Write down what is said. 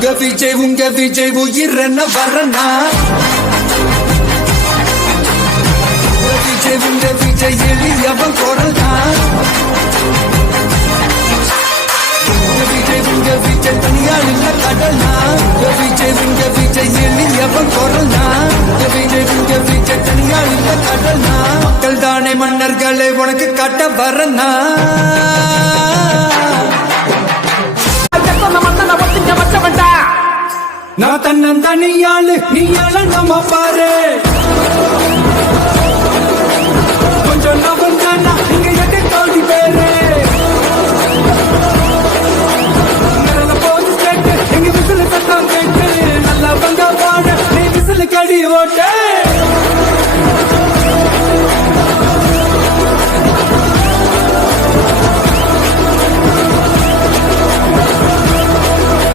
உங்க விஜய் உயிரென்ன வரனா உங்க விஜய் எளியவன் குரல்னா உங்க விஜய் தனியால் இல்ல கடல்னா உங்க விஜய் எளியவன் குரல்னா உங்க விஜய் தனியால் இல்ல கடல்னா மக்கள் தானே மன்னர்களை உனக்கு காட்ட வரனா நான் தன்னன் தனியாளு நீ நம்ம பாரு கொஞ்சம் நபன் தானா இங்க எட்டு கோடி பேரு போது கேட்டு எங்க விசில் சத்தம் கேட்டு நல்லா வந்த பாட நீ விசில் கடி ஓட்ட